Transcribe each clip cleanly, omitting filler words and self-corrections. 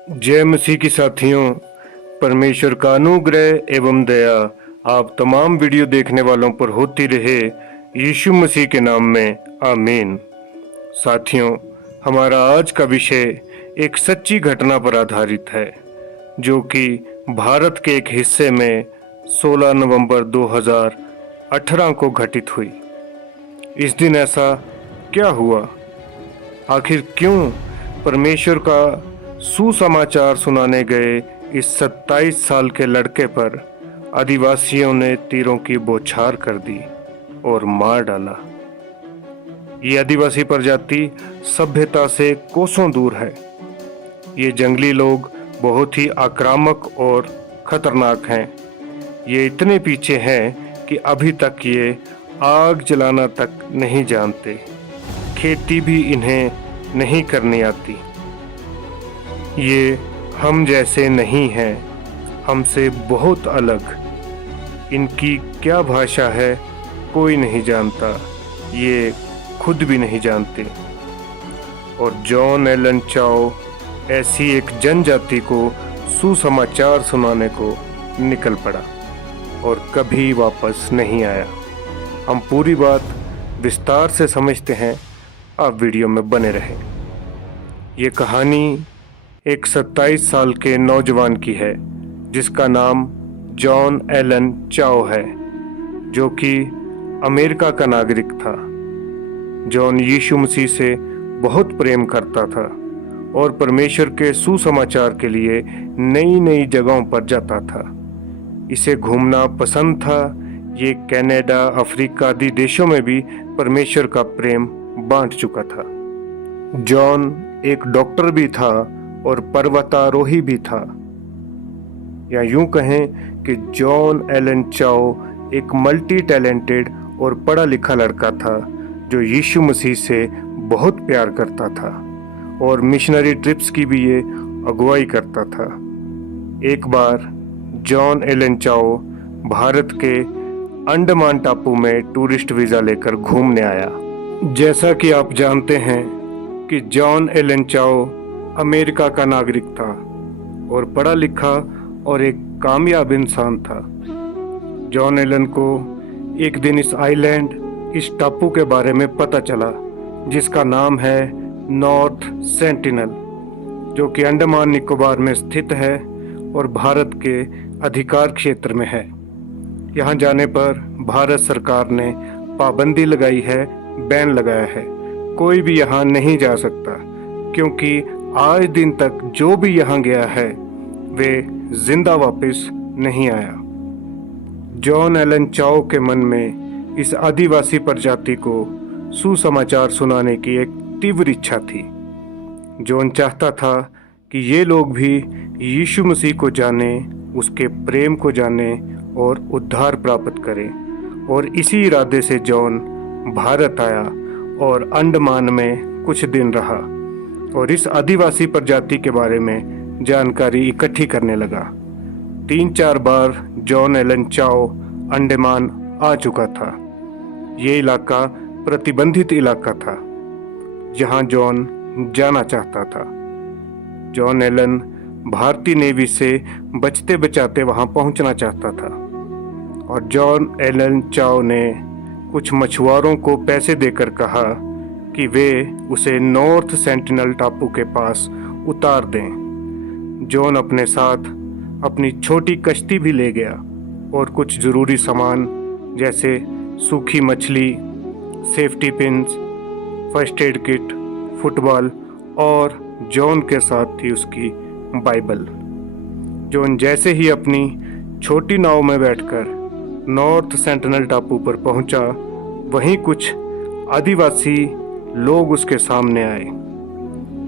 जय मसीह की साथियों। परमेश्वर का अनुग्रह एवं दया आप तमाम वीडियो देखने वालों पर होती रहे, यीशु मसीह के नाम में आमीन। साथियों, हमारा आज का विषय एक सच्ची घटना पर आधारित है, जो कि भारत के एक हिस्से में 16 नवंबर 2018 को घटित हुई। इस दिन ऐसा क्या हुआ? आखिर क्यों परमेश्वर का सुसमाचार सुनाने गए इस 27 साल के लड़के पर आदिवासियों ने तीरों की बौछार कर दी और मार डाला? ये आदिवासी प्रजाति सभ्यता से कोसों दूर है। ये जंगली लोग बहुत ही आक्रामक और खतरनाक हैं। ये इतने पीछे हैं कि अभी तक ये आग जलाना तक नहीं जानते। खेती भी इन्हें नहीं करनी आती। ये हम जैसे नहीं हैं, हमसे बहुत अलग। इनकी क्या भाषा है कोई नहीं जानता, ये खुद भी नहीं जानते। और जॉन एलन चाओ ऐसी एक जनजाति को सुसमाचार सुनाने को निकल पड़ा और कभी वापस नहीं आया। हम पूरी बात विस्तार से समझते हैं, आप वीडियो में बने रहें। ये कहानी एक 27 साल के नौजवान की है जिसका नाम जॉन एलन चाओ है, जो कि अमेरिका का नागरिक था। जॉन यीशु मसीह से बहुत प्रेम करता था और परमेश्वर के सुसमाचार के लिए नई नई जगहों पर जाता था। इसे घूमना पसंद था। ये कनाडा, अफ्रीका आदि देशों में भी परमेश्वर का प्रेम बांट चुका था। जॉन एक डॉक्टर भी था और पर्वतारोही भी था, या यूं कहें कि जॉन एलन चाओ एक मल्टी टैलेंटेड और पढ़ा लिखा लड़का था जो यीशु मसीह से बहुत प्यार करता था और मिशनरी ट्रिप्स की भी ये अगुवाई करता था। एक बार जॉन एलन चाओ भारत के अंडमान टापू में टूरिस्ट वीज़ा लेकर घूमने आया। जैसा कि आप जानते हैं कि जॉन एलन चाओ अमेरिका का नागरिक था और पढ़ा लिखा और एक कामयाब इंसान था। जॉन एलन को एक दिन इस आइलैंड, इस टापू के बारे में पता चला जिसका नाम है नॉर्थ सेंटिनल, जो कि अंडमान निकोबार में स्थित है और भारत के अधिकार क्षेत्र में है। यहाँ जाने पर भारत सरकार ने पाबंदी लगाई है, बैन लगाया है। कोई भी यहाँ नहीं जा सकता, क्योंकि आज दिन तक जो भी यहाँ गया है वे जिंदा वापस नहीं आया। जॉन एलन चाओ के मन में इस आदिवासी प्रजाति को सुसमाचार सुनाने की एक तीव्र इच्छा थी। जॉन चाहता था कि ये लोग भी यीशु मसीह को जाने, उसके प्रेम को जाने और उद्धार प्राप्त करें। और इसी इरादे से जॉन भारत आया और अंडमान में कुछ दिन रहा और इस आदिवासी प्रजाति के बारे में जानकारी इकट्ठी करने लगा। 3-4 बार जॉन एलन चाओ अंडमान आ चुका था। ये इलाका प्रतिबंधित इलाका था जहां जॉन जाना चाहता था। जॉन एलन भारतीय नेवी से बचते बचाते वहां पहुंचना चाहता था और जॉन एलन चाओ ने कुछ मछुआरों को पैसे देकर कहा कि वे उसे नॉर्थ सेंटिनल टापू के पास उतार दें। जॉन अपने साथ अपनी छोटी कश्ती भी ले गया और कुछ ज़रूरी सामान जैसे सूखी मछली, safety pins, first aid kit, football और जॉन के साथ थी उसकी बाइबल। जॉन जैसे ही अपनी छोटी नाव में बैठकर नॉर्थ सेंटिनल टापू पर पहुंचा, वहीं कुछ आदिवासी लोग उसके सामने आए।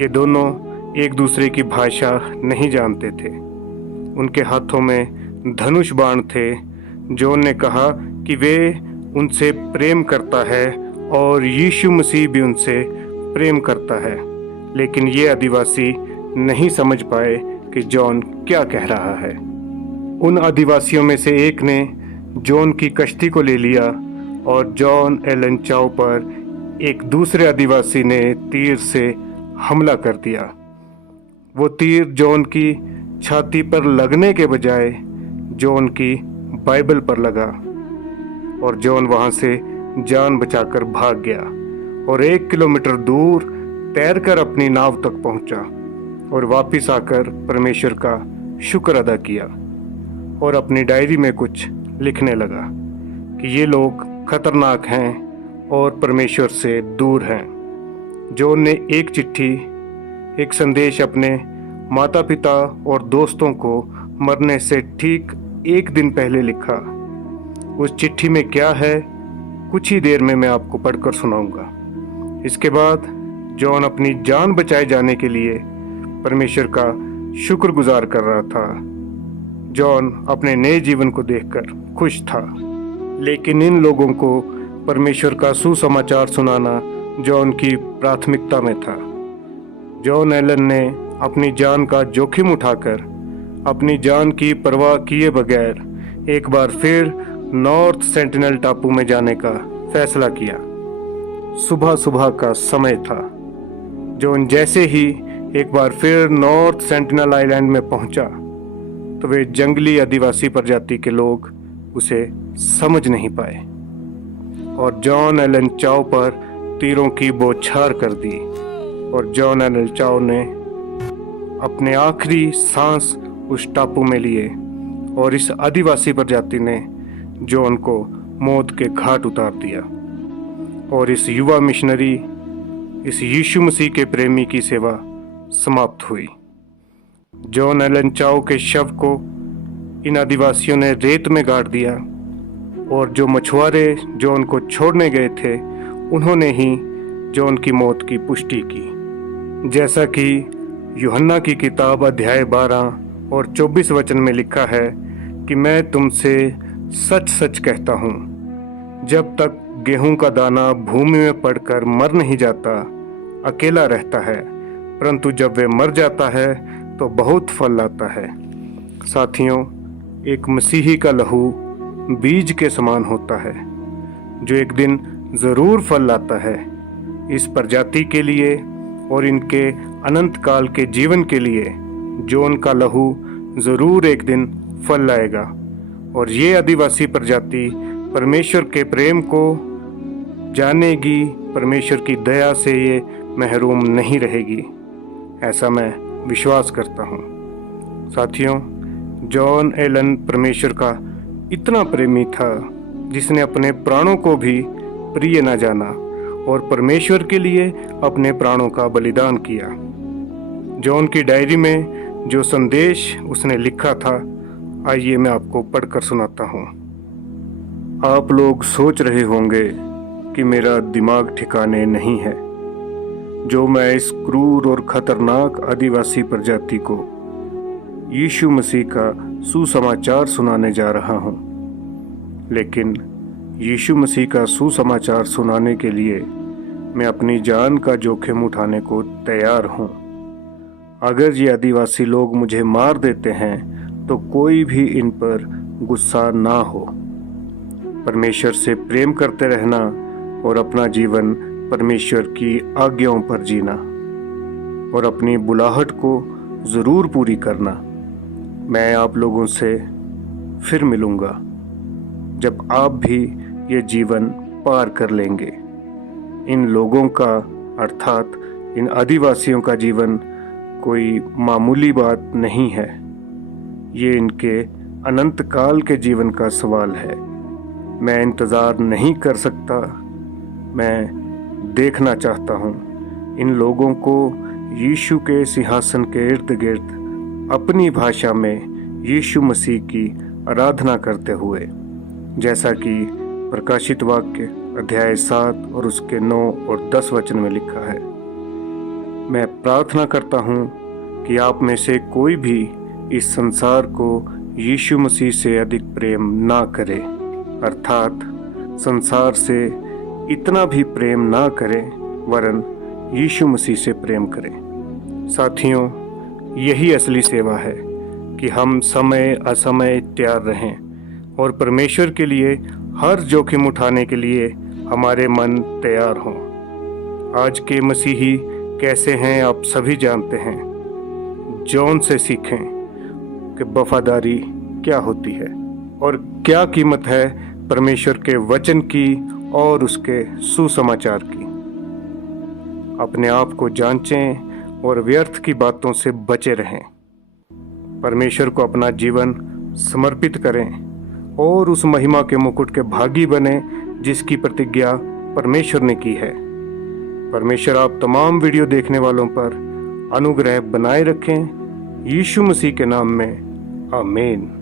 ये दोनों एक दूसरे की भाषा नहीं जानते थे। उनके हाथों में धनुष बाण थे। जॉन ने कहा कि वे उनसे प्रेम करता है और यीशु मसीह भी उनसे प्रेम करता है, लेकिन ये आदिवासी नहीं समझ पाए कि जॉन क्या कह रहा है। उन आदिवासियों में से एक ने जॉन की कश्ती को ले लिया और जॉन एलन चाओ पर एक दूसरे आदिवासी ने तीर से हमला कर दिया। वो तीर जॉन की छाती पर लगने के बजाय जॉन की बाइबल पर लगा और जॉन वहां से जान बचाकर भाग गया और 1 किलोमीटर दूर तैरकर अपनी नाव तक पहुंचा और वापस आकर परमेश्वर का शुक्र अदा किया और अपनी डायरी में कुछ लिखने लगा कि ये लोग खतरनाक हैं और परमेश्वर से दूर हैं। जॉन ने एक चिट्ठी, एक संदेश अपने माता पिता और दोस्तों को मरने से ठीक 1 दिन पहले लिखा। उस चिट्ठी में क्या है, कुछ ही देर में मैं आपको पढ़कर सुनाऊंगा। इसके बाद जॉन अपनी जान बचाए जाने के लिए परमेश्वर का शुक्रगुजार कर रहा था। जॉन अपने नए जीवन को देखकर खुश था, लेकिन इन लोगों को परमेश्वर का सुसमाचार सुनाना जॉन की प्राथमिकता में था। जॉन एलन ने अपनी जान का जोखिम उठाकर अपनी जान की परवाह किए बगैर एक बार फिर नॉर्थ सेंटिनल टापू में जाने का फैसला किया। सुबह सुबह का समय था। जॉन जैसे ही एक बार फिर नॉर्थ सेंटिनल आइलैंड में पहुंचा तो वे जंगली आदिवासी प्रजाति के लोग उसे समझ नहीं पाए और जॉन एलन चाओ पर तीरों की बौछार कर दी और जॉन एलन चाओ ने अपने आखिरी सांस उस टापू में लिए और इस आदिवासी प्रजाति ने जॉन को मौत के घाट उतार दिया और इस युवा मिशनरी, इस यीशु मसीह के प्रेमी की सेवा समाप्त हुई। जॉन एलन चाओ के शव को इन आदिवासियों ने रेत में गाड़ दिया और जो मछुआरे जॉन को छोड़ने गए थे उन्होंने ही जॉन की मौत की पुष्टि की। जैसा कि यूहन्ना की किताब अध्याय 12 और 24 वचन में लिखा है कि मैं तुमसे सच सच कहता हूँ, जब तक गेहूं का दाना भूमि में पड़कर मर नहीं जाता अकेला रहता है, परंतु जब वे मर जाता है तो बहुत फल लाता है। साथियों, एक मसीही का लहू बीज के समान होता है जो एक दिन ज़रूर फल लाता है। इस प्रजाति के लिए और इनके अनंत काल के जीवन के लिए जॉन का लहू ज़रूर एक दिन फल लाएगा और ये आदिवासी प्रजाति परमेश्वर के प्रेम को जानेगी, परमेश्वर की दया से ये महरूम नहीं रहेगी, ऐसा मैं विश्वास करता हूँ। साथियों, जॉन एलन परमेश्वर का इतना प्रेमी था जिसने अपने प्राणों को भी प्रिय न जाना और परमेश्वर के लिए अपने प्राणों का बलिदान किया। जॉन की डायरी में जो संदेश उसने लिखा था, आइए मैं आपको पढ़कर सुनाता हूँ। आप लोग सोच रहे होंगे कि मेरा दिमाग ठिकाने नहीं है जो मैं इस क्रूर और खतरनाक आदिवासी प्रजाति को यीशु मसीह का सुसमाचार सुनाने जा रहा हूँ। लेकिन यीशु मसीह का सुसमाचार सुनाने के लिए मैं अपनी जान का जोखिम उठाने को तैयार हूँ। अगर ये आदिवासी लोग मुझे मार देते हैं तो कोई भी इन पर गुस्सा ना हो। परमेश्वर से प्रेम करते रहना और अपना जीवन परमेश्वर की आज्ञाओं पर जीना और अपनी बुलाहट को ज़रूर पूरी करना। मैं आप लोगों से फिर मिलूँगा जब आप भी ये जीवन पार कर लेंगे। इन लोगों का अर्थात इन आदिवासियों का जीवन कोई मामूली बात नहीं है। ये इनके अनंत काल के जीवन का सवाल है। मैं इंतज़ार नहीं कर सकता। मैं देखना चाहता हूँ इन लोगों को यीशु के सिंहासन के इर्द गिर्द अपनी भाषा में यीशु मसीह की आराधना करते हुए, जैसा कि प्रकाशित वाक्य अध्याय 7 और उसके 9 और 10 वचन में लिखा है। मैं प्रार्थना करता हूँ कि आप में से कोई भी इस संसार को यीशु मसीह से अधिक प्रेम ना करे, अर्थात संसार से इतना भी प्रेम ना करें, वरन यीशु मसीह से प्रेम करें। साथियों, यही असली सेवा है कि हम समय असमय तैयार रहें और परमेश्वर के लिए हर जोखिम उठाने के लिए हमारे मन तैयार हों। आज के मसीही कैसे हैं आप सभी जानते हैं। जॉन से सीखें कि वफादारी क्या होती है और क्या कीमत है परमेश्वर के वचन की और उसके सुसमाचार की। अपने आप को जांचें और व्यर्थ की बातों से बचे रहें। परमेश्वर को अपना जीवन समर्पित करें और उस महिमा के मुकुट के भागी बने जिसकी प्रतिज्ञा परमेश्वर ने की है। परमेश्वर आप तमाम वीडियो देखने वालों पर अनुग्रह बनाए रखें। यीशु मसीह के नाम में आमीन।